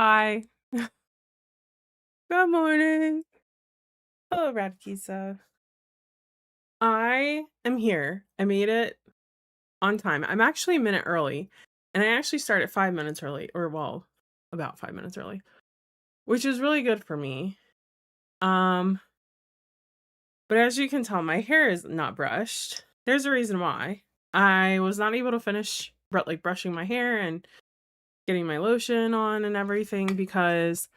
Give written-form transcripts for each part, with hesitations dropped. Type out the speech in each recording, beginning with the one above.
Hi. Good morning. Hello, Radkisa. I am here. I made it on time. I'm actually a minute early, and I actually started 5 minutes early, or well, about 5 minutes early, which is really good for me. Um, but as you can tell, my hair is not brushed. There's a reason why. I was not able to finish brushing my hair and getting my lotion on and everything because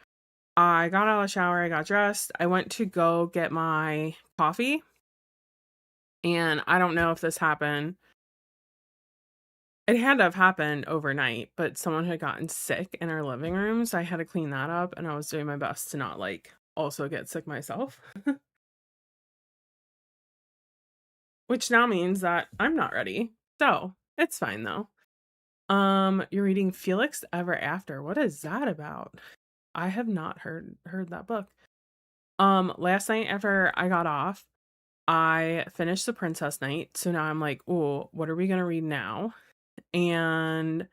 I got out of the shower, I got dressed, I went to go get my coffee. And I don't know if this happened. It had to have happened overnight, but someone had gotten sick in our living room, so I had to clean that up, and I was doing my best to not, also get sick myself. Which now means that I'm not ready. So, it's fine though. You're reading Felix Ever After. What is that about? I have not heard that book. Last night after I got off, I finished The Princess Knight, so now I'm like, "Oh, what are we gonna read now?" And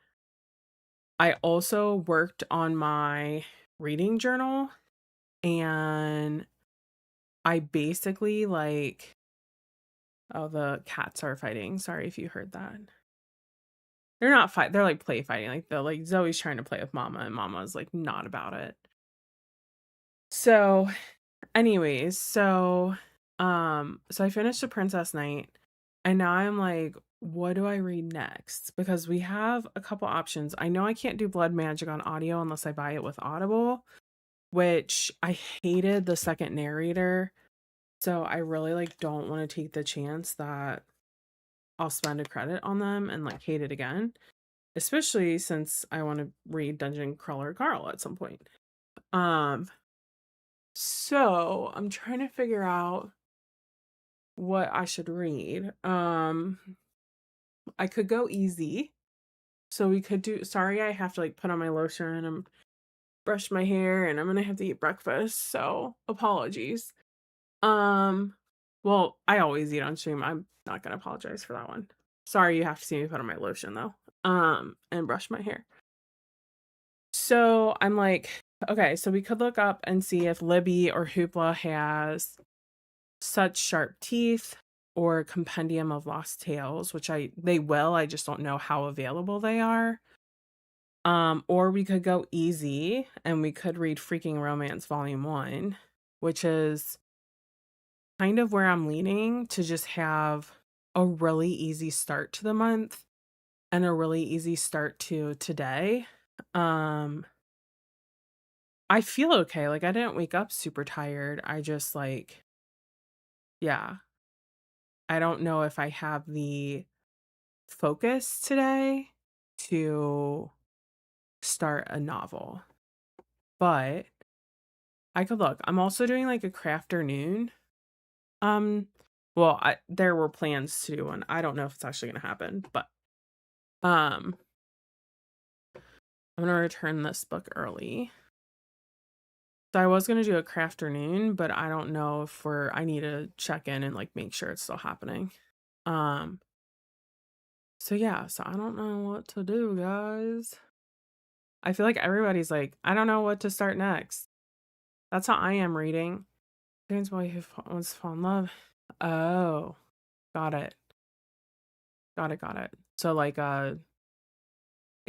I also worked on my reading journal, and I basically oh, the cats are fighting. Sorry if you heard that. They're not they're like play fighting. Zoe's trying to play with Mama and Mama's like not about it. So, anyways, so I finished The Princess Knight, and now I'm like, what do I read next? Because we have a couple options. I know I can't do Blood Magic on audio unless I buy it with Audible, which I hated the second narrator. So I really don't want to take the chance that I'll spend a credit on them and hate it again, especially since I want to read Dungeon Crawler Carl at some point. Um so I'm trying to figure out what I should read. I could go easy. So we could do sorry, I have to put on my lotion and brush my hair and I'm gonna have to eat breakfast, so apologies. Um, well, I always eat on stream. I'm not gonna apologize for that one. Sorry you have to see me put on my lotion though. And brush my hair. So I'm like, okay, so we could look up and see if Libby or Hoopla has Such Sharp Teeth or Compendium of Lost Tales, which they will, I just don't know how available they are. Or we could go easy and we could read Freaking Romance Volume 1, which is kind of where I'm leaning to just have a really easy start to the month and a really easy start to today. I feel okay. I didn't wake up super tired. I just yeah. I don't know if I have the focus today to start a novel. But I could look. I'm also doing a crafternoon. There were plans to do one. I don't know if it's actually gonna happen, but um I'm gonna return this book early. So I was gonna do a crafternoon, but I don't know if I need to check in and make sure it's still happening. Um so yeah, so I don't know what to do, guys. I feel like everybody's I don't know what to start next. That's how I am reading. James Boy Who Wants to Fall in Love. Oh, got it. Got it. So it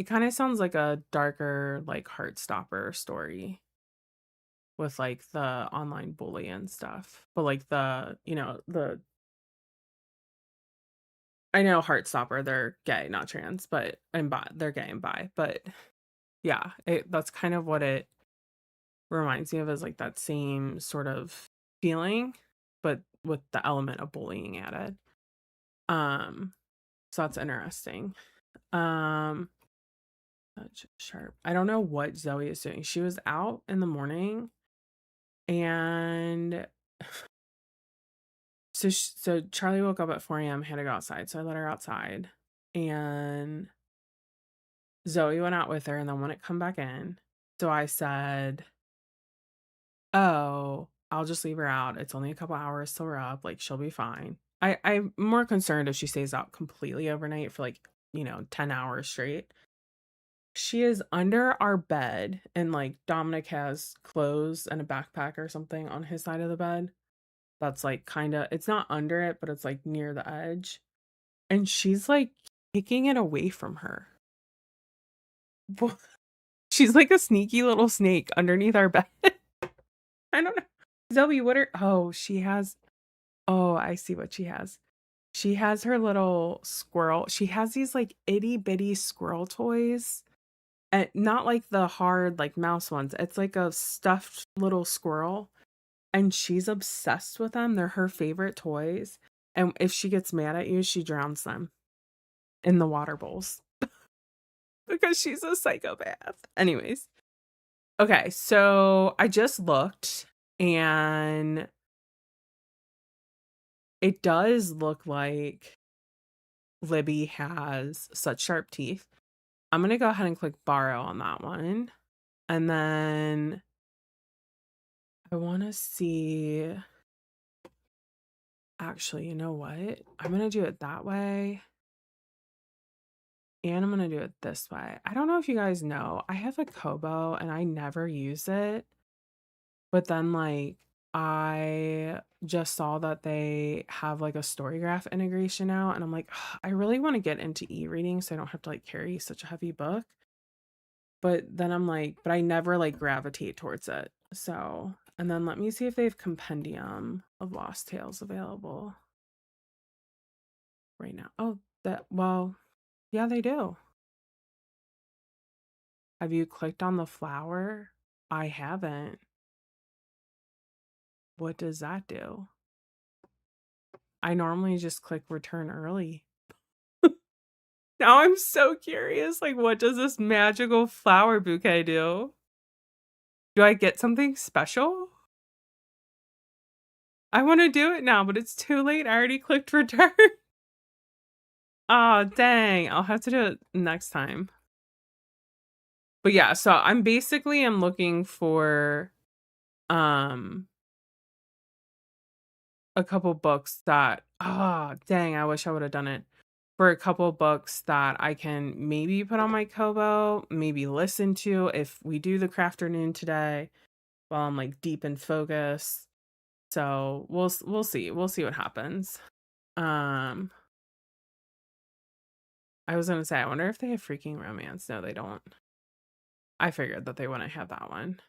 kind of sounds like a darker, Heartstopper story with the online bully and stuff. But I know Heartstopper, they're gay, not trans, but and bi, they're gay and bi. But yeah, that's kind of what it reminds me of, is that same sort of feeling, but with the element of bullying added. So that's interesting. Um Such Sharp. I don't know what Zoe is doing. She was out in the morning, and so Charlie woke up at 4 a.m., had to go outside, so I let her outside, and Zoe went out with her and then wouldn't come back in. So I said, "Oh, I'll just leave her out. It's only a couple hours till we're up. She'll be fine." I'm more concerned if she stays out completely overnight for 10 hours straight. She is under our bed, and like Dominic has clothes and a backpack or something on his side of the bed. That's like kind of, it's not under it, but it's like near the edge. And she's like kicking it away from her. She's like a sneaky little snake underneath our bed. I don't know. Zoe, what are, oh, she has, oh, I see what she has. She has her little squirrel. She has these like itty bitty squirrel toys. And not like the hard like mouse ones. It's like a stuffed little squirrel. And she's obsessed with them. They're her favorite toys. And if she gets mad at you, she drowns them in the water bowls because she's a psychopath. Anyways. Okay, so I just looked and it does look like Libby has such sharp teeth. I'm going to go ahead and click borrow on that one. And then I want to see, actually, you know what? I'm going to do it that way. And I'm going to do it this way. I don't know if you guys know, I have a Kobo and I never use it. But then like I just saw that they have like a Storygraph integration now, and I'm like, I really want to get into e-reading so I don't have to like carry such a heavy book. But then I'm like, but I never like gravitate towards it. So, and then let me see if they have Compendium of Lost Tales available right now. Oh, that, well, yeah, they do. Have you clicked on the flower? I haven't. What does that do? I normally just click return early. Now I'm so curious, like, what does this magical flower bouquet do? Do I get something special? I want to do it now, but it's too late. I already clicked return. Oh, dang. I'll have to do it next time. But yeah, so I'm looking for a couple books that, dang, I wish I would have done it. For a couple books that I can maybe put on my Kobo, maybe listen to if we do the crafternoon today while I'm like deep in focus. So we'll see. We'll see what happens. I was gonna say, I wonder if they have Freaking Romance. No, they don't. I figured that they wouldn't have that one.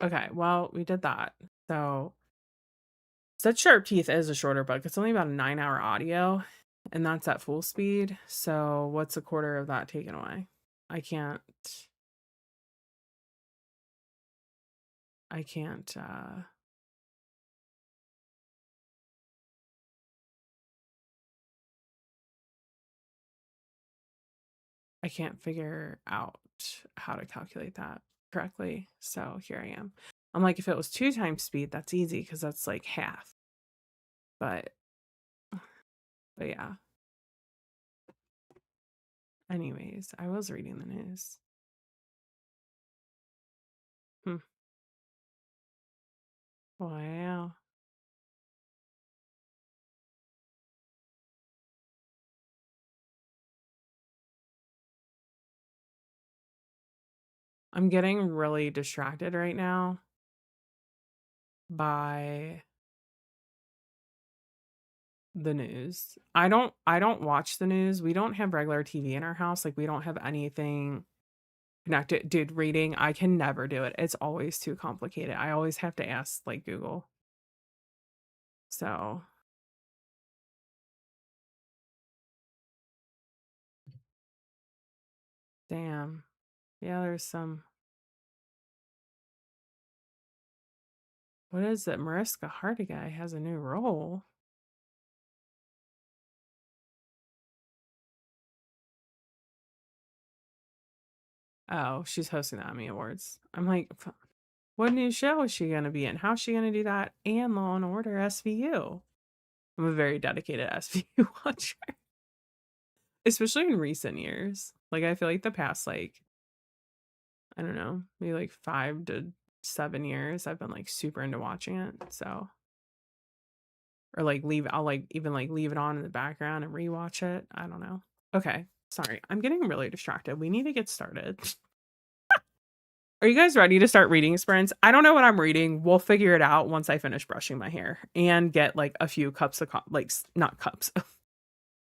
Okay, well, we did that. So Such Sharp Teeth is a shorter book. It's only about a 9-hour audio, and that's at full speed. So what's a quarter of that taken away? I can't I can't I can't figure out how to calculate that correctly. So here I am. I'm like, if it was 2 times speed, that's easy because that's like half. But yeah. Anyways, I was reading the news. Wow. I'm getting really distracted right now by the news. I don't watch the news. We don't have regular TV in our house. Like we don't have anything connected. Dude, reading, I can never do it. It's always too complicated. I always have to ask like Google. So, damn. Yeah, there's some, what is it? Mariska Hargitay has a new role. Oh, she's hosting the Emmy Awards. I'm like, what new show is she going to be in? How's she going to do that? And Law and Order SVU. I'm a very dedicated SVU watcher, especially in recent years. Like, I feel like the past, like, I don't know, maybe like 5 to 7 years, I've been like super into watching it. So, or like I'll like even like leave it on in the background and rewatch it. I don't know. Okay. Sorry, I'm getting really distracted. We need to get started. Are you guys ready to start reading sprints? I don't know what I'm reading. We'll figure it out once I finish brushing my hair and get like a few cups of not cups,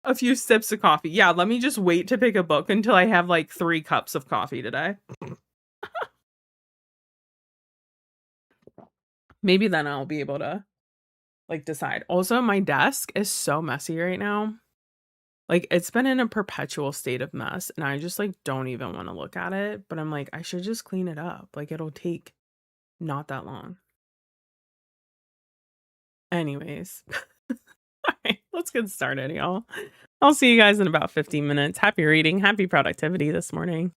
a few sips of coffee. Yeah, let me just wait to pick a book until I have like 3 cups of coffee today. Maybe then I'll be able to like decide. Also, my desk is so messy right now. Like it's been in a perpetual state of mess and I just like don't even want to look at it, but I'm like I should just clean it up. Like it'll take not that long. Anyways. All right, let's get started, y'all. I'll see you guys in about 15 minutes. Happy reading, happy productivity this morning.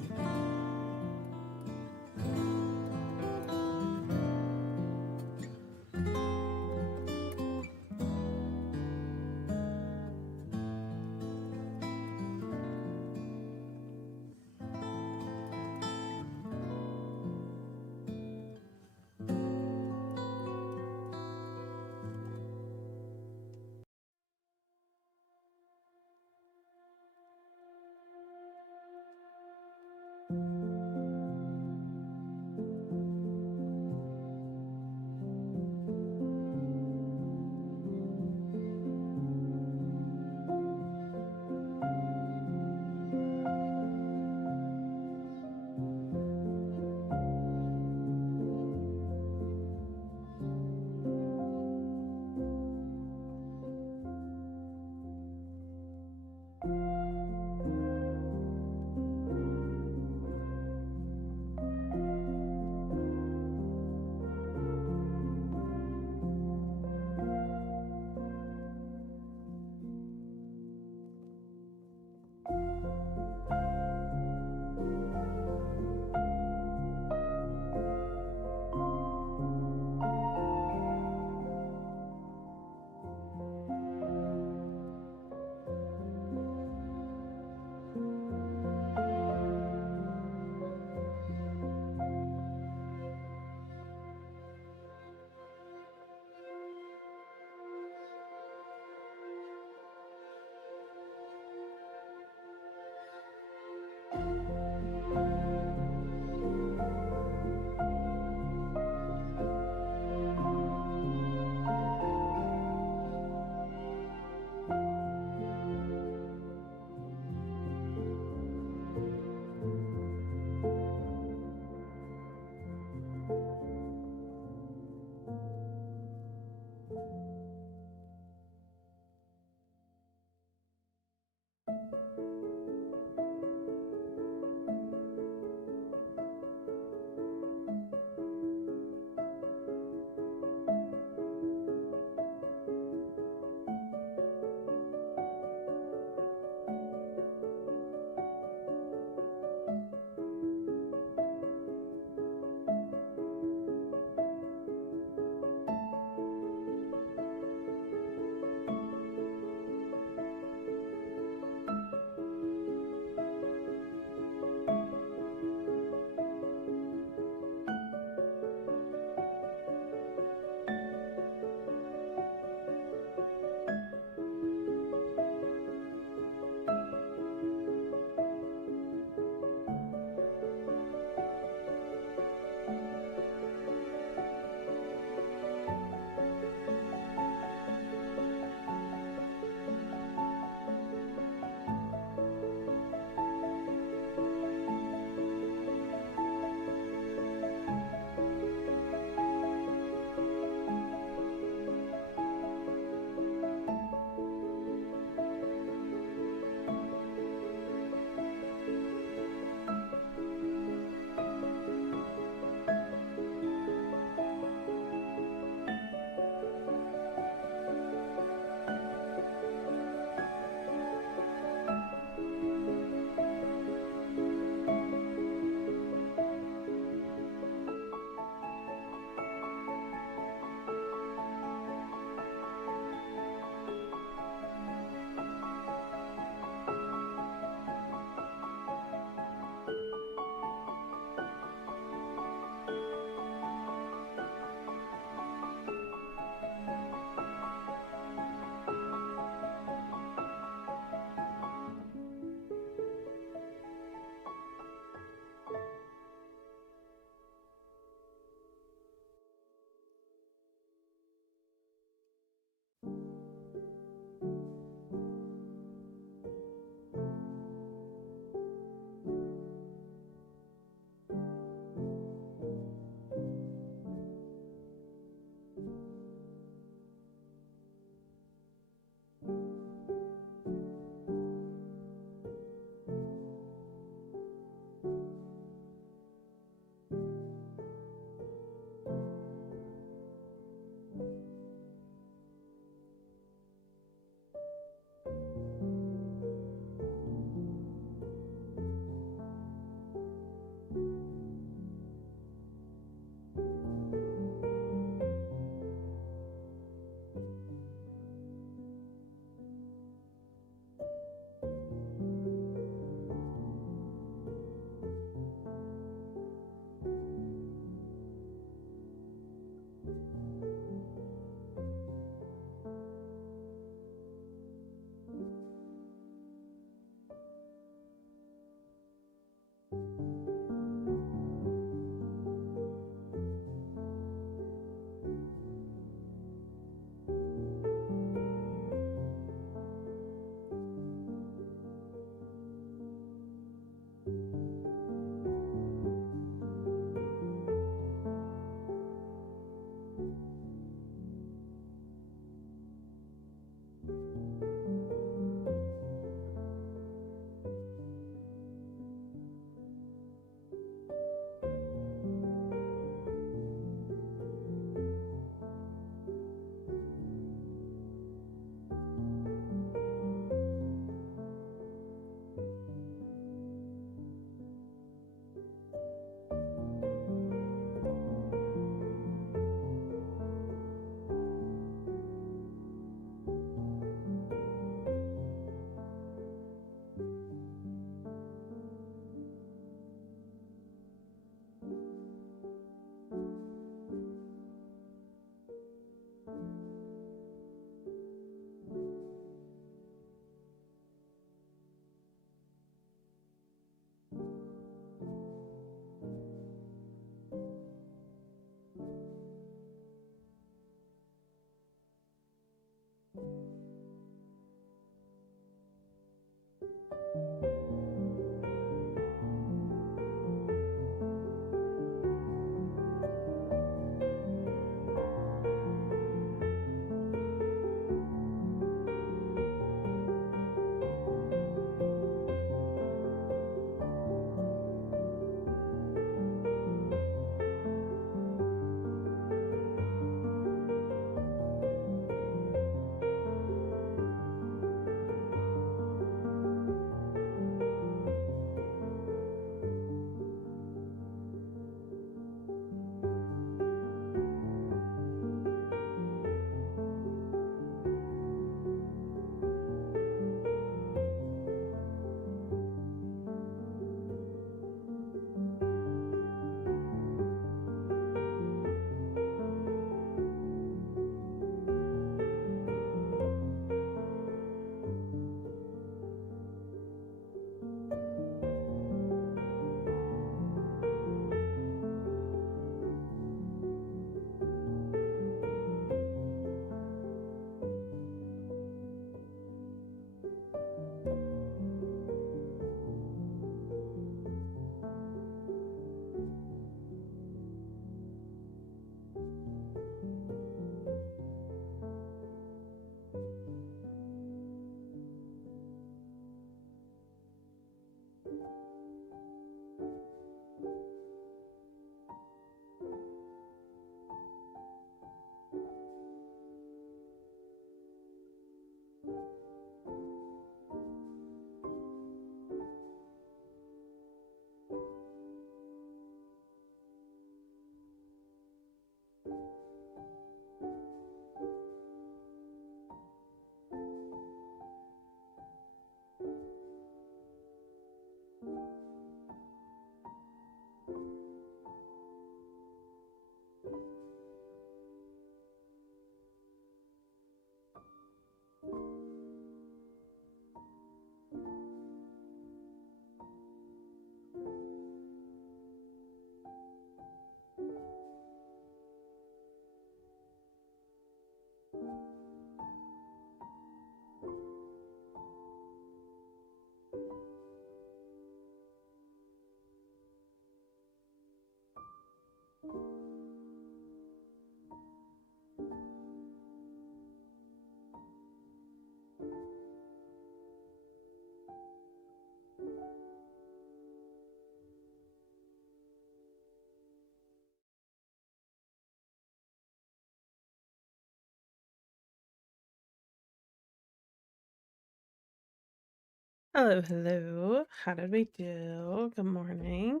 Hello, hello. How did we do? Good morning.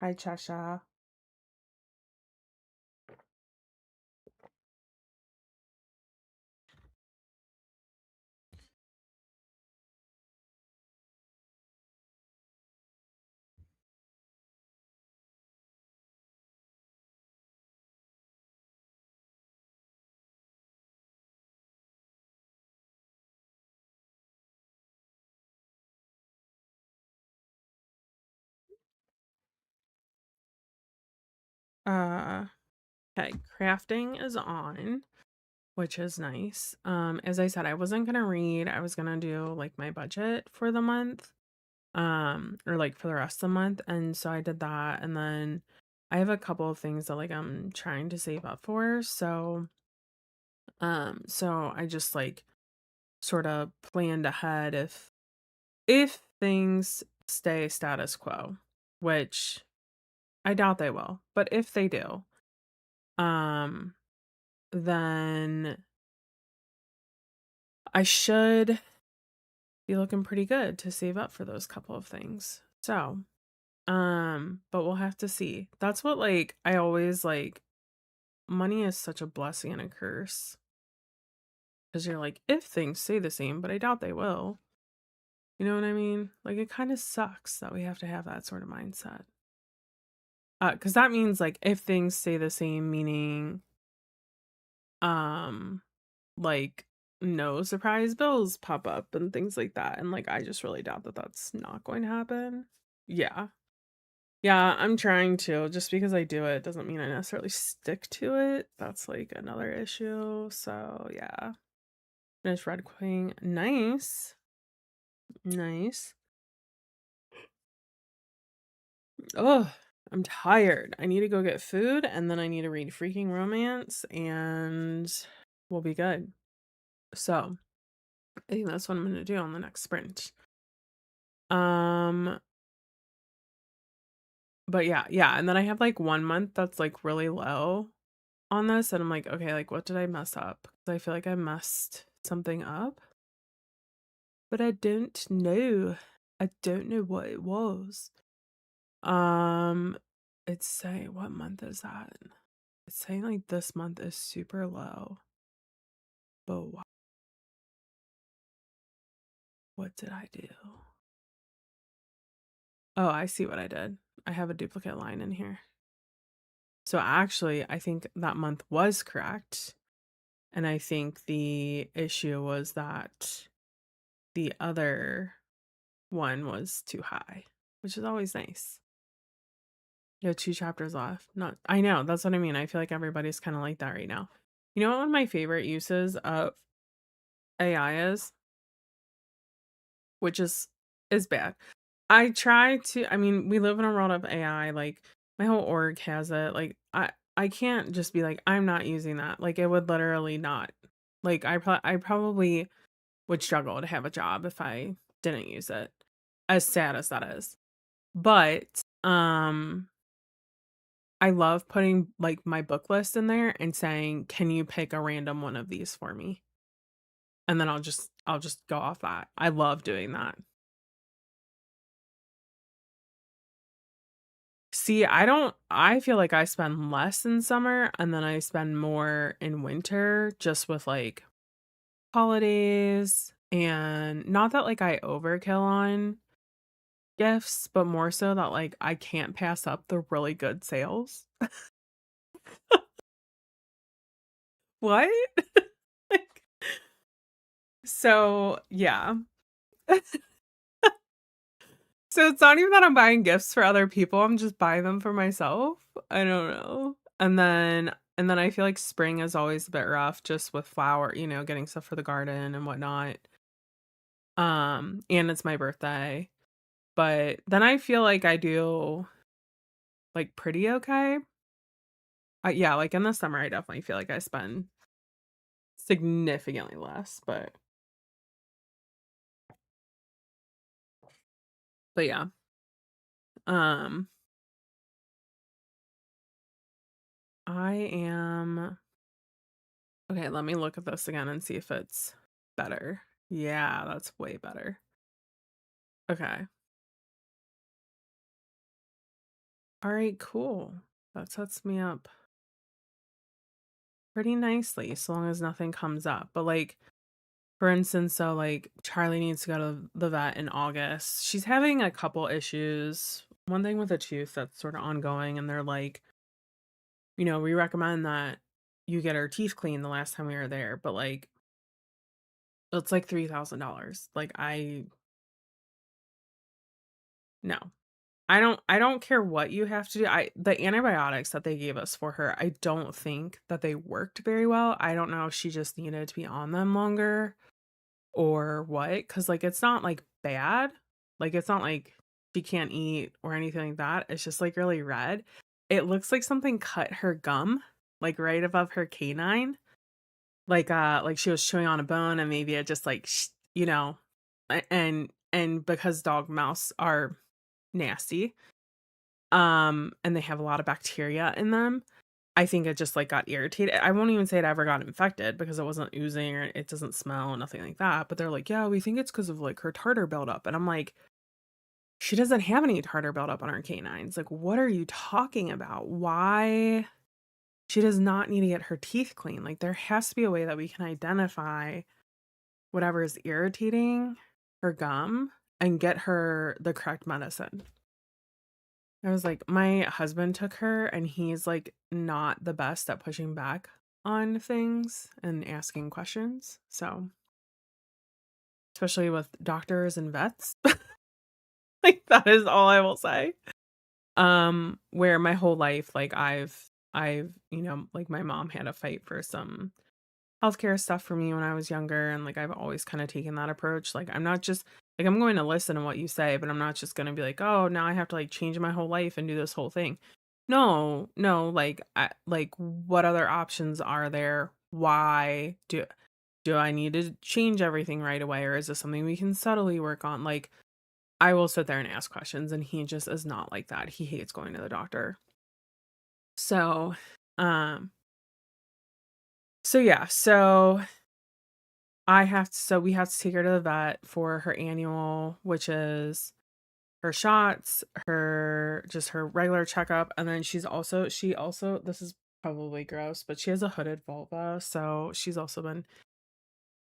Hi, Chasha. Okay, crafting is on, which is nice. As I said, I wasn't gonna read. I was gonna do like my budget for the month, or like for the rest of the month, and so I did that, and then I have a couple of things that like I'm trying to save up for, so I just like sort of planned ahead if things stay status quo, which I doubt they will, but if they do, um, then I should be looking pretty good to save up for those couple of things. So, but we'll have to see. That's what like I always like money is such a blessing and a curse. Because you're like, if things stay the same, but I doubt they will. You know what I mean? Like it kind of sucks that we have to have that sort of mindset. Because that means like if things stay the same, meaning um like no surprise bills pop up and things like that, and like I just really doubt that that's not going to happen. Yeah. Yeah, I'm trying to. Just because I do it doesn't mean I necessarily stick to it. That's like another issue. So yeah. Finish Red Queen. Nice. Nice. Oh, I'm tired. I need to go get food and then I need to read freaking romance and we'll be good. So, I think that's what I'm gonna do on the next sprint. Um, but yeah, and then I have like 1 month that's like really low on this, and I'm like, okay, like what did I mess up? 'Cause I feel like I messed something up, but I don't know. I don't know what it was. Um, it's saying what month is that? It's saying like this month is super low. But what did I do? Oh, I see what I did. I have a duplicate line in here. So actually, I think that month was correct. And I think the issue was that the other one was too high, which is always nice. You have 2 chapters left. Not I know, that's what I mean. I feel like everybody's kind of like that right now. You know what one of my favorite uses of AI is? Which is bad. I try to I mean, we live in a world of AI, like my whole org has it. Like I can't just be like I'm not using that. Like it would literally not. Like I probably would struggle to have a job if I didn't use it. As sad as that is. But I love putting like my book list in there and saying, "Can you pick a random one of these for me?" And then I'll just go off that. I love doing that. See, I feel like I spend less in summer and then I spend more in winter just with like holidays and not that like I overkill on gifts, but more so that like I can't pass up the really good sales. What? Like, so yeah. So it's not even that I'm buying gifts for other people, I'm just buying them for myself. I don't know. And then I feel like spring is always a bit rough just with getting stuff for the garden and whatnot. And it's my birthday. But then I feel like I do like pretty okay. Yeah, like in the summer I definitely feel like I spend significantly less, but yeah. Um I am okay, let me look at this again and see if it's better. Yeah, that's way better. Okay. All right, cool. That sets me up pretty nicely so long as nothing comes up. But like for instance, so like Charlie needs to go to the vet in August. She's having a couple issues. One thing with a tooth that's sort of ongoing, and they're like, we recommend that you get her teeth cleaned the last time we were there, but like it's like $3,000. Like I no. I don't care what you have to do. The antibiotics that they gave us for her, I don't think that they worked very well. I don't know if she just needed to be on them longer or what, cuz like it's not like bad. Like it's not like she can't eat or anything like that. It's just like really red. It looks like something cut her gum, like right above her canine. Like she was chewing on a bone and maybe it just like and because dog mouths are nasty, and they have a lot of bacteria in them. I think it just like got irritated. I won't even say it ever got infected because it wasn't oozing or it doesn't smell, nothing like that. But they're like, yeah, we think it's because of like her tartar buildup. And I'm like, she doesn't have any tartar buildup on her canines. Like, what are you talking about? Why? She does not need to get her teeth cleaned. Like, there has to be a way that we can identify whatever is irritating her gum and get her the correct medicine. I was like, my husband took her and he's like not the best at pushing back on things and asking questions. So, especially with doctors and vets, like that is all I will say. Where my whole life, like I've, like my mom had a fight for some healthcare stuff for me when I was younger. And like I've always kind of taken that approach. Like I'm not just Like, I'm going to listen to what you say, but I'm not just gonna be like, "Oh, now I have to, like, change my whole life and do this whole thing." No, no, like, what other options are there? Why do I need to change everything right away, or is this something we can subtly work on? Like, I will sit there and ask questions, and he just is not like that. He hates going to the doctor. So, um, so yeah, so we have to take her to the vet for her annual, which is her shots, her regular checkup, and then she also this is probably gross, but she has a hooded vulva, so she's also been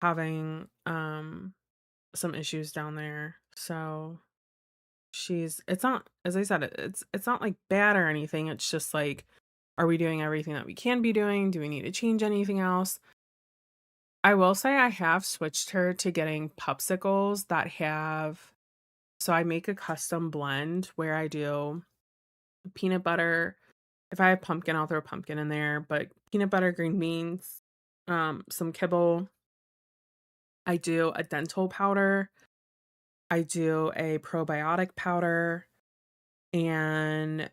having some issues down there. So it's not, as I said, it's not like bad or anything. It's just like, are we doing everything that we can be doing? Do we need to change anything else? I will say I have switched her to getting popsicles that have, so I make a custom blend where I do peanut butter. If I have pumpkin, I'll throw pumpkin in there, but peanut butter, green beans, some kibble. I do a dental powder. I do a probiotic powder, and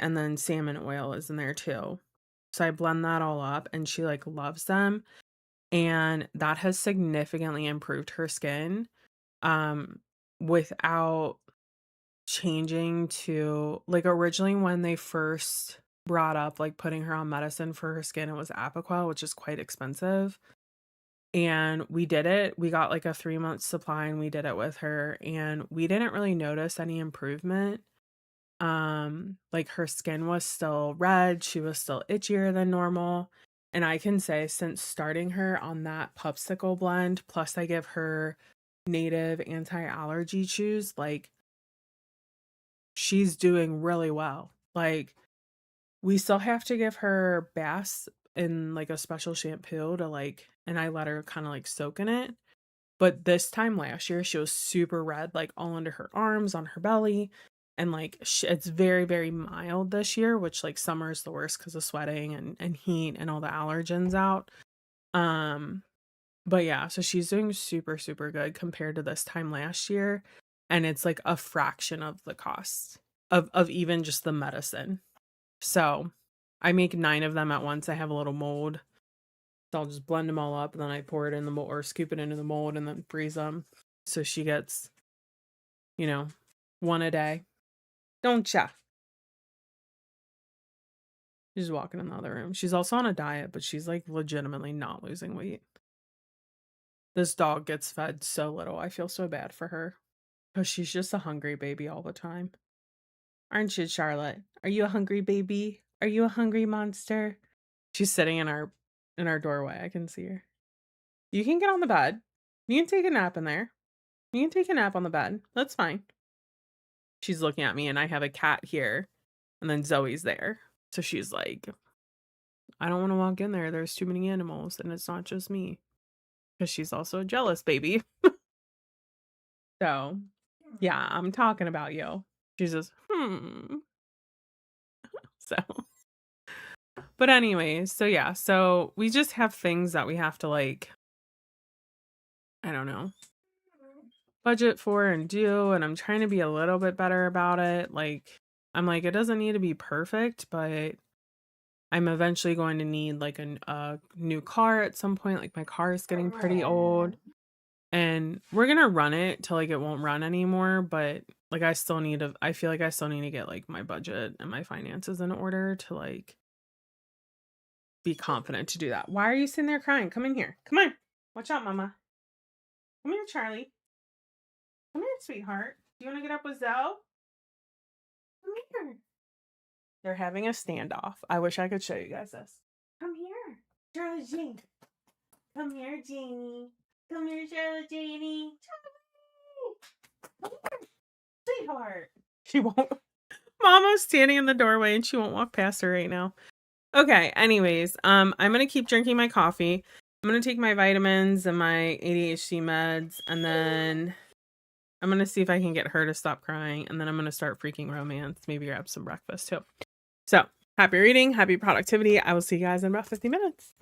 and then salmon oil is in there too. So I blend that all up, and she like loves them, and that has significantly improved her skin um without changing to, like, originally when they first brought up like putting her on medicine for her skin, it was Apoquel, which is quite expensive. And we did it. We got like a 3-month supply and we did it with her, and we didn't really notice any improvement. Like, her skin was still red, she was still itchier than normal. And I can say, since starting her on that popsicle blend, plus I give her native anti-allergy chews, like, she's doing really well. Like, we still have to give her baths in like a special shampoo to like, and I let her kind of like soak in it. But this time last year, she was super red, like all under her arms, on her belly. And like, it's very, very mild this year, which like summer is the worst because of sweating and heat and all the allergens out. Um, but yeah, so she's doing super, super good compared to this time last year. And it's like a fraction of the cost of even just the medicine. So I make 9 of them at once. I have a little mold. So I'll just blend them all up, and then I pour it in the mold, or scoop it into the mold and then freeze them. So she gets, you know, 1 a day. Don't ya? She's walking in the other room. She's also on a diet, but she's like legitimately not losing weight. This dog gets fed so little. I feel so bad for her because she's just a hungry baby all the time. Aren't you, Charlotte? Are you a hungry baby? Are you a hungry monster? She's sitting in our doorway. I can see her. You can get on the bed. You can take a nap in there. You can take a nap on the bed. That's fine. She's looking at me, and I have a cat here, and then Zoe's there. So she's like, I don't want to walk in there. There's too many animals, and it's not just me. Because she's also a jealous baby. So, yeah, I'm talking about you. She's just, So, but anyways, so yeah, so we just have things that we have to like, I don't know, budget for and do, and I'm trying to be a little bit better about it. Like, I'm like, it doesn't need to be perfect, but I'm eventually going to need like a new car at some point. Like, my car is getting pretty old, and we're gonna run it till like it won't run anymore. But like, I feel like I still need to get like my budget and my finances in order to like be confident to do that. Why are you sitting there crying? Come in here. Come on. Watch out, mama. Come here, Charlie. Come here, sweetheart. Do you want to get up with Zoe? Come here. They're having a standoff. I wish I could show you guys this. Come here. Charlie Jean. Come here, Janie. Come here, Charlie Janie. Charlie. Come here. Sweetheart. She won't. Mama's standing in the doorway and she won't walk past her right now. Okay, anyways, I'm gonna keep drinking my coffee. I'm gonna take my vitamins and my ADHD meds, and then I'm gonna see if I can get her to stop crying, and then I'm gonna start freaking romance. Maybe grab some breakfast too. So, happy reading, happy productivity. I will see you guys in about 50 minutes.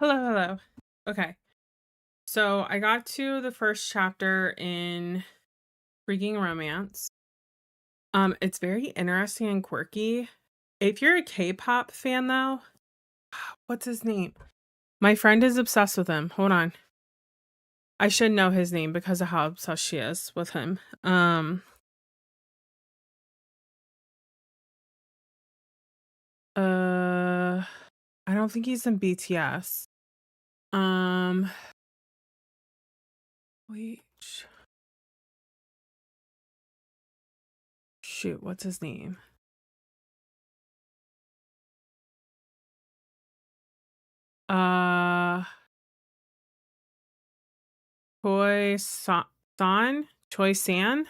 Hello, hello. Okay. So I got to the first chapter in Freaking Romance. It's very interesting and quirky. If you're a K-pop fan though, what's his name? My friend is obsessed with him. Hold on. I should know his name because of how obsessed she is with him. I don't think he's in BTS. Wait. Shoot, what's his name? Choi San.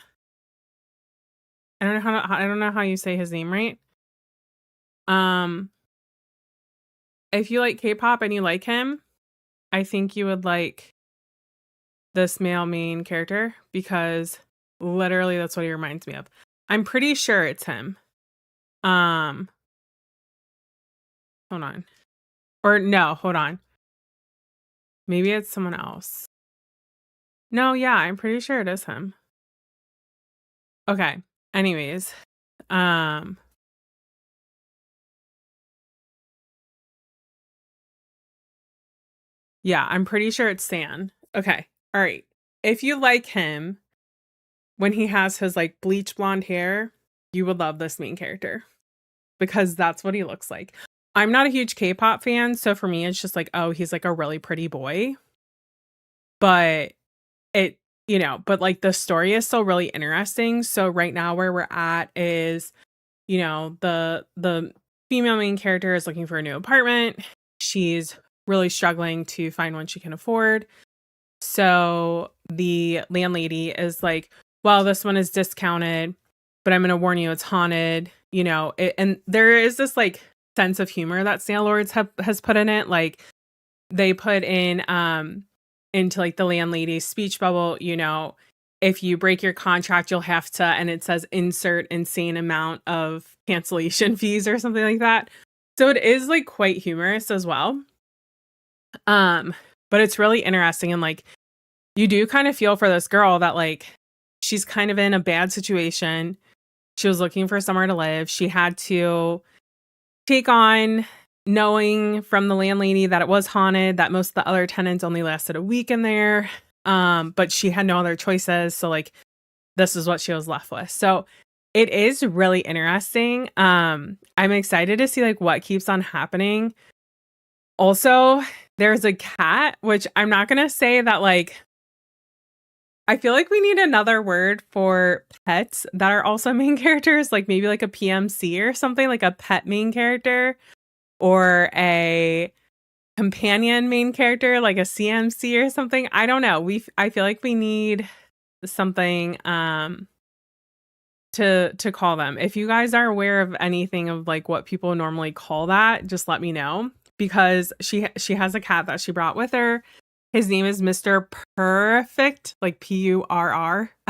I don't know how you say his name right. If you like K-pop and you like him, I think you would like this male main character because literally that's what he reminds me of. I'm pretty sure it's him. Hold on. Or no, hold on. Maybe it's someone else. No, yeah, I'm pretty sure it is him. Okay. Anyways, Yeah, I'm pretty sure it's Stan. Okay. All right. If you like him when he has his like bleach blonde hair, you would love this main character because that's what he looks like. I'm not a huge K-pop fan, so for me it's just like, oh, he's like a really pretty boy. But it, but like the story is still really interesting. So right now where we're at is, the female main character is looking for a new apartment. She's really struggling to find one she can afford. So the landlady is like, well, this one is discounted, but I'm going to warn you, it's haunted, and there is this like sense of humor that Snail Lords has put in it. Like they put in, into like the landlady's speech bubble, if you break your contract, you'll have to, and it says insert insane amount of cancellation fees or something like that. So it is like quite humorous as well. But it's really interesting, and like you do kind of feel for this girl that like she's kind of in a bad situation. She was looking for somewhere to live. She had to take on knowing from the landlady that it was haunted, that most of the other tenants only lasted a week in there. But she had no other choices. So like this is what she was left with. So it is really interesting. I'm excited to see like what keeps on happening. Also, there's a cat, which I'm not going to say that like, I feel like we need another word for pets that are also main characters, like maybe like a PMC or something, like a pet main character or a companion main character, like a CMC or something. I don't know. I feel like we need something to call them. If you guys are aware of anything of like what people normally call that, just let me know, because she has a cat that she brought with her. His name is Mr. Perfect, like Purrfect.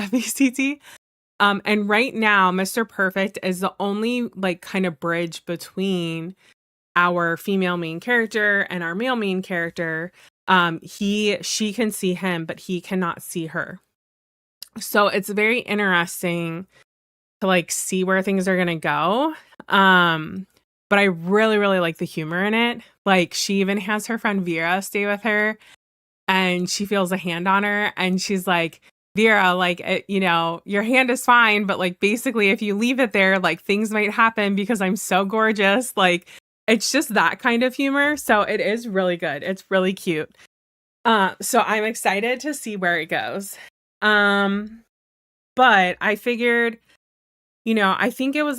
And right now, Mr. Perfect is the only like kind of bridge between our female main character and our male main character. She can see him, but he cannot see her. So it's very interesting to like see where things are gonna go. But I really, really like the humor in it. Like she even has her friend Vera stay with her, and she feels a hand on her, and she's like, Vera, like, your hand is fine, but like basically if you leave it there, like things might happen because I'm so gorgeous. Like it's just that kind of humor. So it is really good. It's really cute. So I'm excited to see where it goes. But I figured, I think it was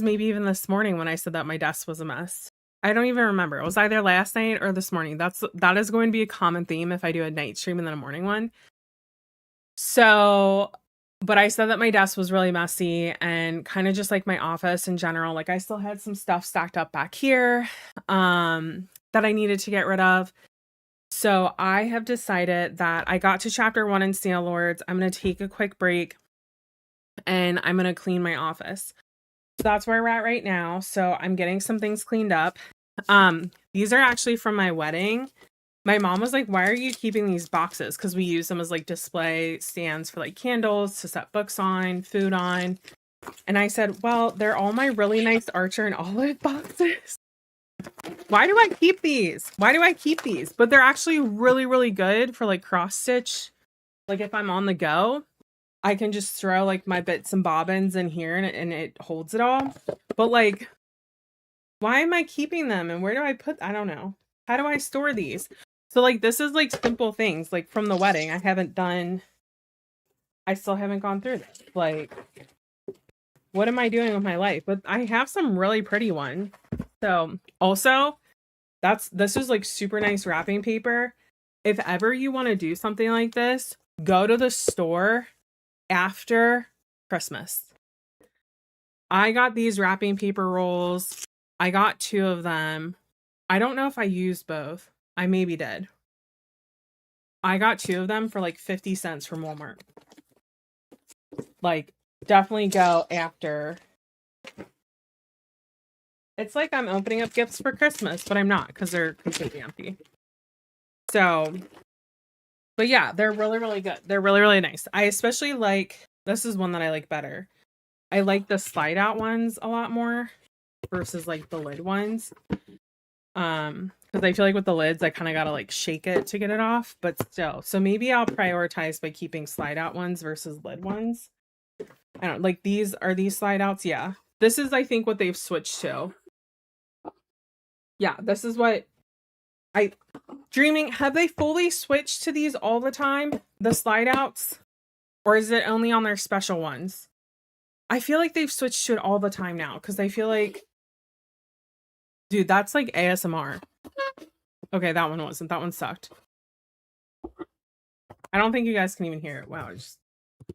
maybe even this morning when I said that my desk was a mess. I don't even remember. It was either last night or this morning. That is going to be a common theme if I do a night stream and then a morning one. So, but I said that my desk was really messy and kind of just like my office in general. Like I still had some stuff stacked up back here that I needed to get rid of. So I have decided that I got to chapter 1 in Snail Lords. I'm going to take a quick break and I'm going to clean my office. So that's where we're at right now. So I'm getting some things cleaned up. These are actually from my wedding. My mom was like, why are you keeping these boxes? Because we use them as like display stands for like candles to set books on, food on. And I said, well, they're all my really nice Archer and Olive boxes. Why do I keep these? But they're actually really, really good for like cross stitch. Like if I'm on the go, I can just throw like my bits and bobbins in here and it holds it all. But like, why am I keeping them? And where do I put? I don't know. How do I store these? So like, this is like simple things like from the wedding. I still haven't gone through this. Like, what am I doing with my life? But I have some really pretty ones. So also, this is like super nice wrapping paper. If ever you want to do something like this, go to the store after Christmas. I got these wrapping paper rolls. I got 2 of them. I don't know if I used both. I maybe did. I got 2 of them for like 50 cents from Walmart. Like, definitely go after. It's like I'm opening up gifts for Christmas, but I'm not because they're completely empty. So, but yeah, they're really, really good. They're really, really nice. I especially like, this is one that I like better. I like the slide out ones a lot more versus like the lid ones. Because because I feel like with the lids, I kind of got to like shake it to get it off, but still. So maybe I'll prioritize by keeping slide out ones versus lid ones. I don't like these. Are these slide outs? Yeah. This is, I think, what they've switched to. Yeah, this is what Dreaming, have they fully switched to these all the time? The slide outs? Or is it only on their special ones? I feel like they've switched to it all the time now because I feel like, dude, that's like ASMR. Okay, that one wasn't. That one sucked. I don't think you guys can even hear it. Wow,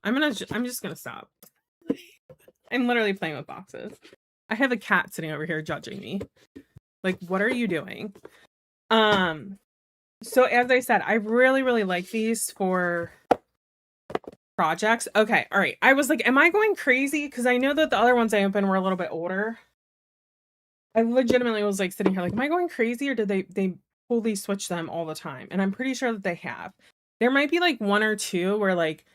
I'm just gonna stop. I'm literally playing with boxes. I have a cat sitting over here judging me. Like, what are you doing? So as I said, I really, really like these for projects. Okay, all right. I was like, am I going crazy? Because I know that the other ones I opened were a little bit older. I legitimately was like sitting here like, am I going crazy, or did they fully switch them all the time? And I'm pretty sure that they have. There might be like one or two where like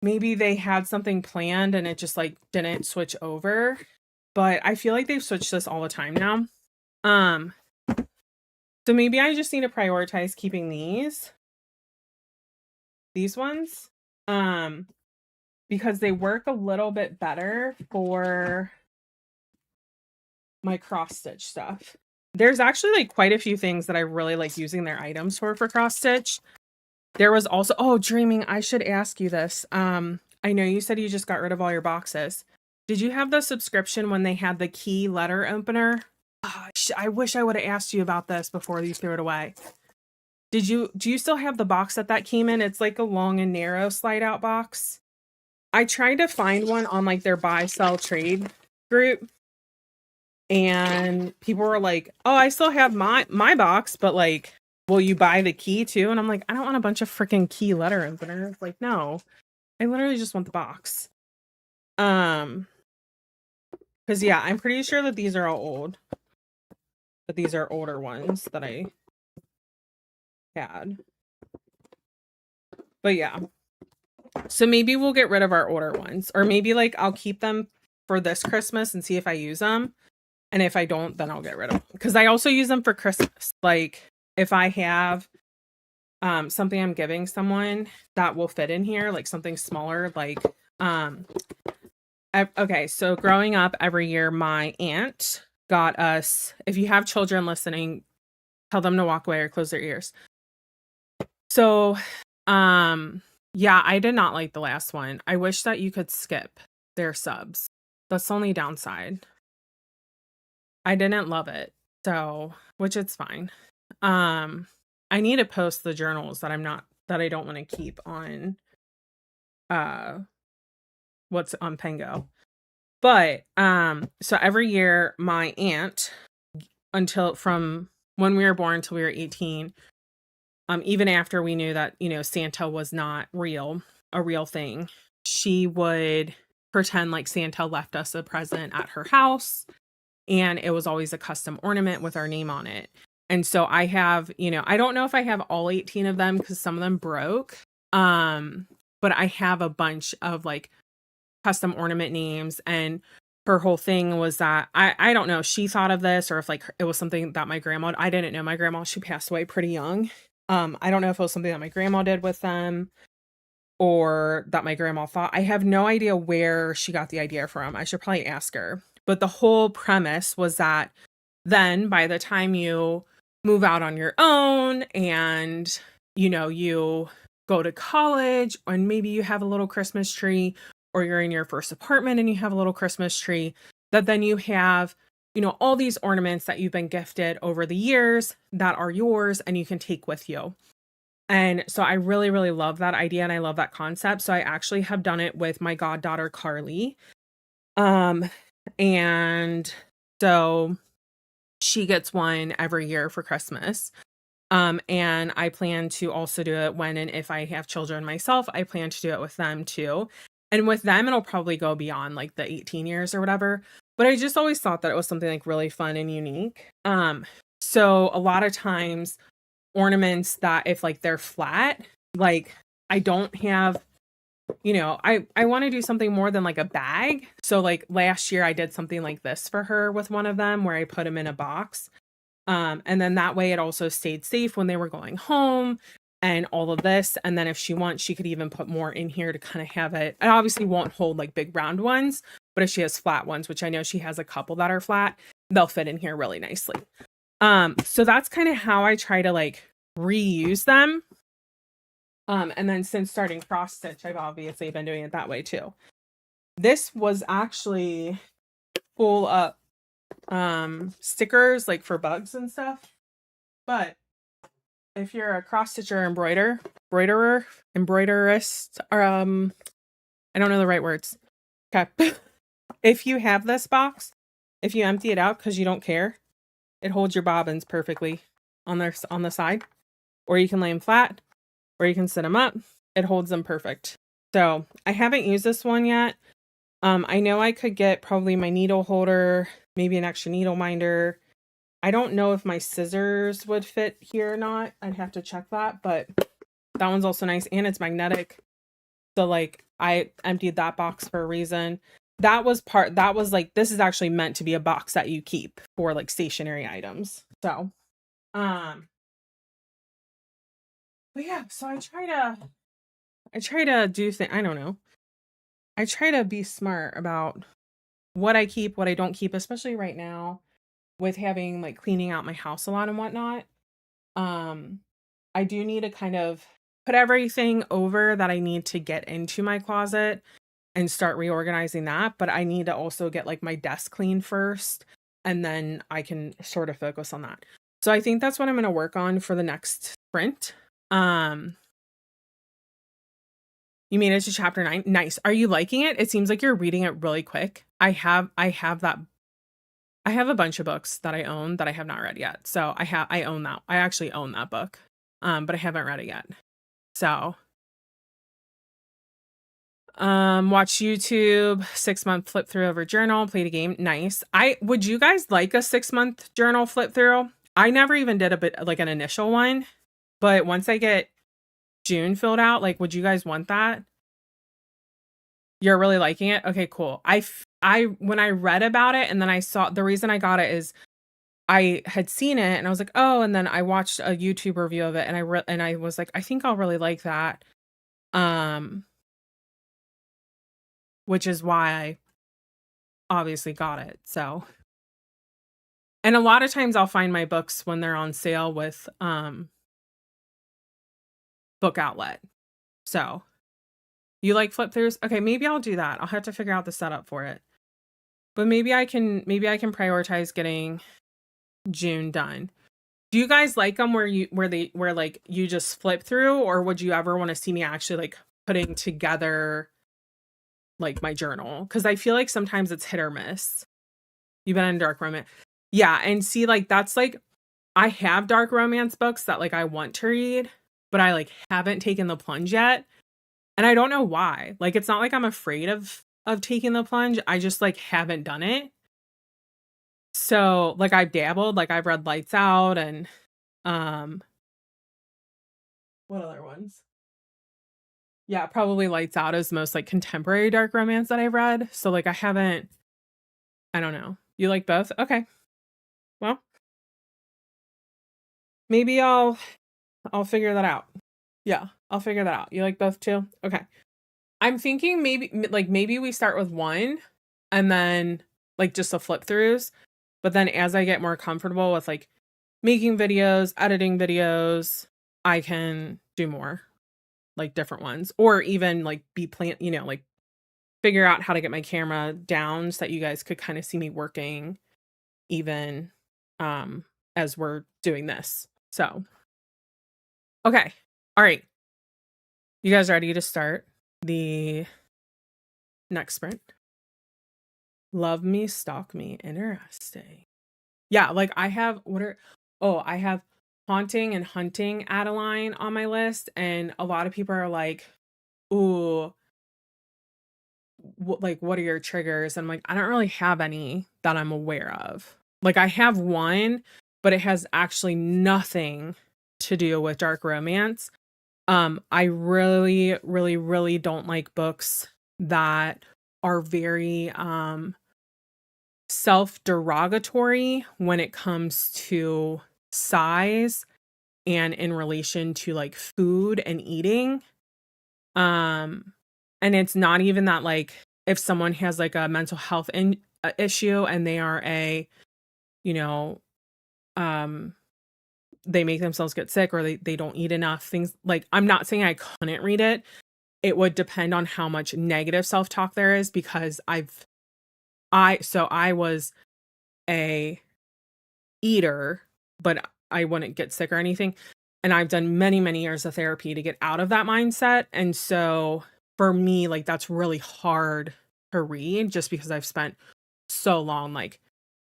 maybe they had something planned and it just like didn't switch over. But I feel like they've switched this all the time now. So maybe I just need to prioritize keeping these ones, because they work a little bit better for my cross stitch stuff. There's actually like quite a few things that I really like using their items for cross stitch. There was also, oh, Dreaming, I should ask you this. I know you said you just got rid of all your boxes. Did you have the subscription when they had the key letter opener? Oh, I wish I would have asked you about this before you threw it away. Do you still have the box that came in? It's like a long and narrow slide out box. I tried to find one on like their buy, sell, trade group. And people were like, oh, I still have my box, but like, will you buy the key too? And I'm like, I don't want a bunch of freaking key letter openers. Like, no, I literally just want the box. Because yeah, I'm pretty sure that these are all old. But these are older ones that I had. But yeah. So maybe we'll get rid of our older ones. Or maybe like I'll keep them for this Christmas and see if I use them. And if I don't, then I'll get rid of them. Because I also use them for Christmas. Like if I have something I'm giving someone that will fit in here, like something smaller, like okay, so growing up every year, my aunt got us, if you have children listening, tell them to walk away or close their ears. So yeah, I did not like the last one. I wish that you could skip their subs. That's the only downside. I didn't love it. So, which it's fine. I need to post the journals that I don't want to keep on what's on Pengo. But so every year my aunt, until from when we were born until we were 18, even after we knew that, Santa was not a real thing, she would pretend like Santa left us a present at her house, and it was always a custom ornament with our name on it. And so I have, I don't know if I have all 18 of them because some of them broke. But I have a bunch of like custom ornament names, and her whole thing was that I don't know if she thought of this or if like it was something that my grandma, I didn't know my grandma, she passed away pretty young. I don't know if it was something that my grandma did with them or that my grandma thought. I have no idea where she got the idea from. I should probably ask her. But the whole premise was that then by the time you move out on your own and, you go to college and maybe you have a little Christmas tree, or you're in your first apartment and you have a little Christmas tree, that then you have, all these ornaments that you've been gifted over the years that are yours and you can take with you. And so I really, really love that idea and I love that concept. So I actually have done it with my goddaughter, Carly. And so she gets one every year for Christmas. And I plan to also do it when and if I have children myself. I plan to do it with them too. And with them, it'll probably go beyond like the 18 years or whatever. But I just always thought that it was something like really fun and unique. So a lot of times ornaments that if like they're flat, like I don't have, I want to do something more than like a bag. So like last year I did something like this for her with one of them where I put them in a box. And then that way it also stayed safe when they were going home and all of this. And then if she wants, she could even put more in here to kind of have it. It obviously won't hold like big round ones, but if she has flat ones, which I know she has a couple that are flat, they'll fit in here really nicely. So that's kind of how I try to like reuse them. And then since starting cross stitch, I've obviously been doing it that way too. This was actually full up stickers like for bugs and stuff. But if you're a cross stitcher, embroiderist, or I don't know the right words. Okay. If you have this box, if you empty it out because you don't care, it holds your bobbins perfectly on the side, or you can lay them flat, or you can sit them up. It holds them perfect. So I haven't used this one yet. I know I could get probably my needle holder, maybe an extra needle minder. I don't know if my scissors would fit here or not. I'd have to check that, but that one's also nice and it's magnetic. So like I emptied that box for a reason. That was like, this is actually meant to be a box that you keep for like stationary items. So, but yeah, so I try to do things. I don't know. I try to be smart about what I keep, what I don't keep, especially right now with having like cleaning out my house a lot and whatnot. I do need to kind of put everything over that I need to get into my closet and start reorganizing that. But I need to also get like my desk clean first, and then I can sort of focus on that. So I think that's what I'm going to work on for the next sprint. You made it to chapter 9. Nice. Are you liking it? It seems like you're reading it really quick. I have a bunch of books that I own that I have not read yet. So I own that. I actually own that book. But I haven't read it yet. So watch YouTube, 6-month flip through over journal, played a game. Nice. Would you guys like a 6-month journal flip through? I never even did a bit like an initial one, but once I get June filled out, like, would you guys want that? You're really liking it? Okay, cool. When I read about it and then I saw, the reason I got it is I had seen it and I was like, oh, and then I watched a YouTube review of it and I was like, I think I'll really like that. Which is why I obviously got it. So, and a lot of times I'll find my books when they're on sale with Book Outlet. So, you like flip throughs? Okay, maybe I'll do that. I'll have to figure out the setup for it. But maybe I can prioritize getting June done. Do you guys like them where like you just flip through, or would you ever want to see me actually like putting together like my journal? Because I feel like sometimes it's hit or miss. You've been in dark romance. Yeah, and see, like that's like I have dark romance books that like I want to read, but I like haven't taken the plunge yet. And I don't know why. Like it's not like I'm afraid of taking the plunge. I just like haven't done it. So like I've dabbled, like I've read Lights Out and what other ones? Yeah, probably Lights Out is the most like contemporary dark romance that I've read. So like I don't know. You like both? Okay. Well, maybe I'll figure that out. Yeah, I'll figure that out. You like both too? Okay. I'm thinking maybe we start with one and then like just the flip throughs. But then as I get more comfortable with like making videos, editing videos, I can do more like different ones, or even like like figure out how to get my camera down so that you guys could kind of see me working even as we're doing this. So, okay. All right. You guys ready to start the next sprint? Love me, stalk me. Interesting. Yeah, like I have I have haunting and hunting Adeline on my list, and a lot of people are like, ooh, what are your triggers? And I'm like, I don't really have any that I'm aware of. Like I have one, but it has actually nothing to do with dark romance. I really, really, really don't like books that are very self-derogatory when it comes to size and in relation to like food and eating. And it's not even that, like, if someone has like a mental health issue and they are you know, um, they make themselves get sick or they don't eat enough things. Like, I'm not saying I couldn't read it. It would depend on how much negative self-talk there is, because I was a eater, but I wouldn't get sick or anything. And I've done many, many years of therapy to get out of that mindset. And so for me, like, that's really hard to read just because I've spent so long, like,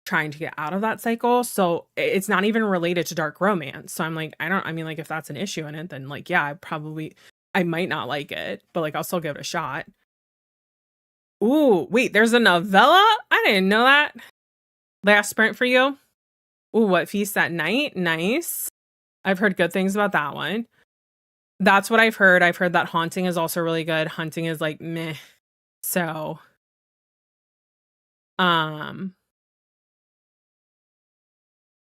trying to get out of that cycle. So it's not even related to dark romance. So I'm like, I mean, like, if that's an issue in it, then like, yeah, I might not like it, but like, I'll still give it a shot. Ooh, wait, there's a novella? I didn't know that. Last Sprint for You. Ooh, What Feast at Night? Nice. I've heard good things about that one. That's what I've heard. I've heard that Haunting is also really good. Hunting is like meh. So,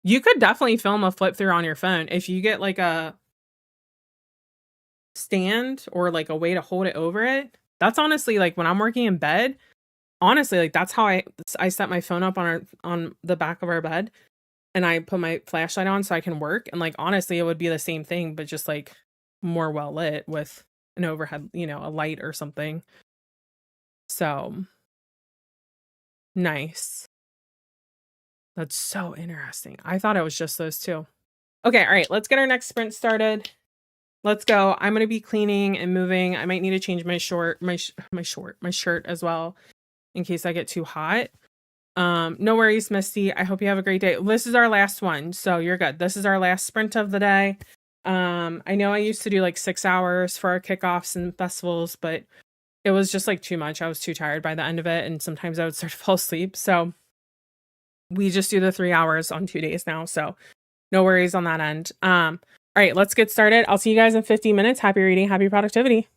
you could definitely film a flip through on your phone if you get like a stand or like a way to hold it over it. That's honestly, like, when I'm working in bed, honestly, like, that's how I set my phone up on the back of our bed, and I put my flashlight on so I can work, and like, honestly, it would be the same thing but just like more well lit with an overhead, a light or something. So nice. That's so interesting. I thought it was just those two. Okay, all right, let's get our next sprint started. Let's go. I'm gonna be cleaning and moving. I might need to change my shirt as well in case I get too hot. No worries, Misty. I hope you have a great day. This is our last one, so you're good. This is our last sprint of the day. I know I used to do like 6 hours for our kickoffs and festivals, but it was just like too much. I was too tired by the end of it, and sometimes I would start to fall asleep. So we just do the 3 hours on 2 days now. So no worries on that end. All right, let's get started. I'll see you guys in 15 minutes. Happy reading, happy productivity.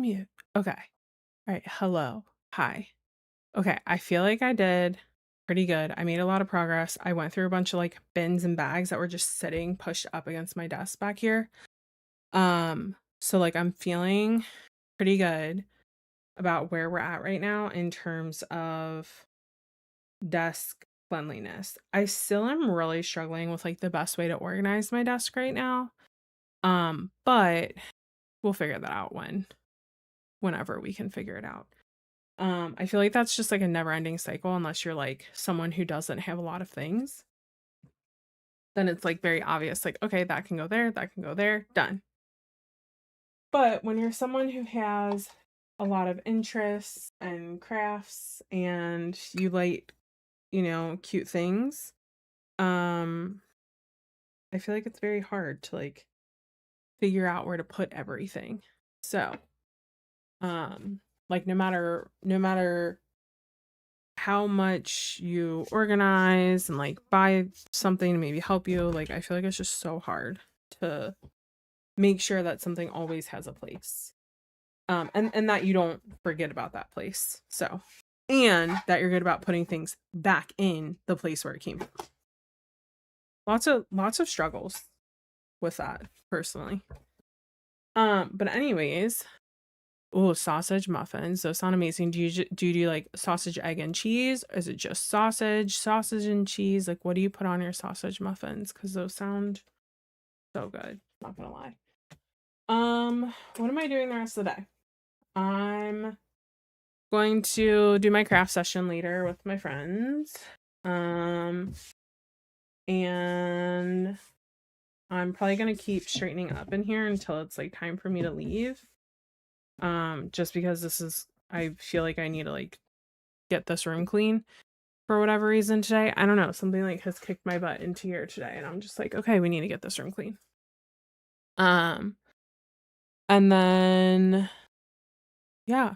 unmute. Okay. All right. Hello. Hi. Okay. I feel like I did pretty good. I made a lot of progress. I went through a bunch of like bins and bags that were just sitting pushed up against my desk back here. So like I'm feeling pretty good about where we're at right now in terms of desk cleanliness. I still am really struggling with like the best way to organize my desk right now. But we'll figure that out whenever we can figure it out. I feel like that's just like a never-ending cycle unless you're like someone who doesn't have a lot of things. Then it's like very obvious, like, okay, that can go there, done. But when you're someone who has a lot of interests and crafts and you like, cute things, I feel like it's very hard to like figure out where to put everything. So, like no matter how much you organize and like buy something to maybe help you, like I feel like it's just so hard to make sure that something always has a place. And that you don't forget about that place. So, and that you're good about putting things back in the place where it came from. Lots of struggles with that personally. But anyways, oh, sausage muffins. Those sound amazing. Do you like sausage, egg, and cheese? Is it just sausage and cheese? Like, what do you put on your sausage muffins? Because those sound so good. Not gonna lie. What am I doing the rest of the day? I'm going to do my craft session later with my friends. And I'm probably gonna keep straightening up in here until it's like time for me to leave. Just because I feel like I need to like get this room clean for whatever reason today. I don't know, something like has kicked my butt into here today and I'm just like, okay, we need to get this room clean. And then yeah.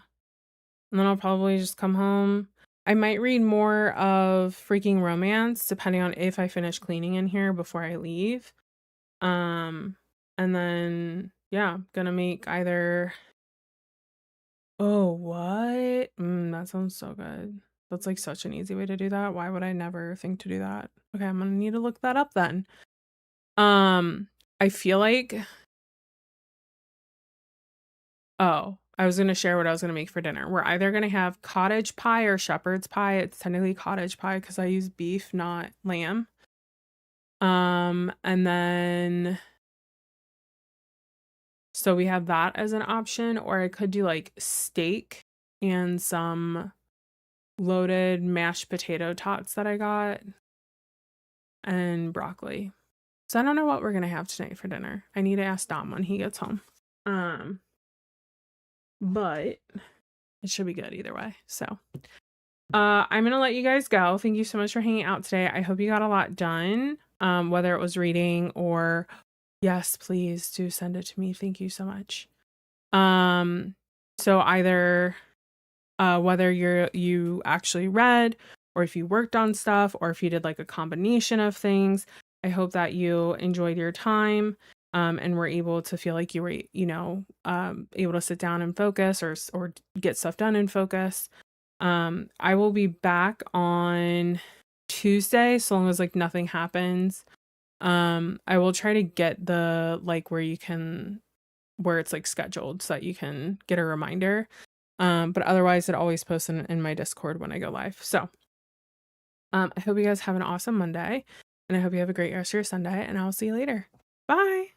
And then I'll probably just come home. I might read more of Freaking Romance depending on if I finish cleaning in here before I leave. And then yeah, gonna make either oh, what? That sounds so good. That's like such an easy way to do that. Why would I never think to do that? Okay, I'm gonna need to look that up then. I feel like I was gonna share what I was gonna make for dinner. We're either gonna have cottage pie or shepherd's pie. It's technically cottage pie because I use beef, not lamb. And then so we have that as an option, or I could do like steak and some loaded mashed potato tots that I got and broccoli. So I don't know what we're gonna have tonight for dinner. I need to ask Dom when he gets home. But it should be good either way. So I'm gonna let you guys go. Thank you so much for hanging out today. I hope you got a lot done. Whether it was reading or yes, please do send it to me. Thank you so much. So either whether you actually read or if you worked on stuff or if you did like a combination of things, I hope that you enjoyed your time and were able to feel like you were, able to sit down and focus or get stuff done and focus. I will be back on Tuesday, so long as like nothing happens. I will try to get the like where it's like scheduled so that you can get a reminder. But otherwise it always posts in my Discord when I go live. So I hope you guys have an awesome Monday and I hope you have a great rest of your Sunday and I'll see you later. Bye.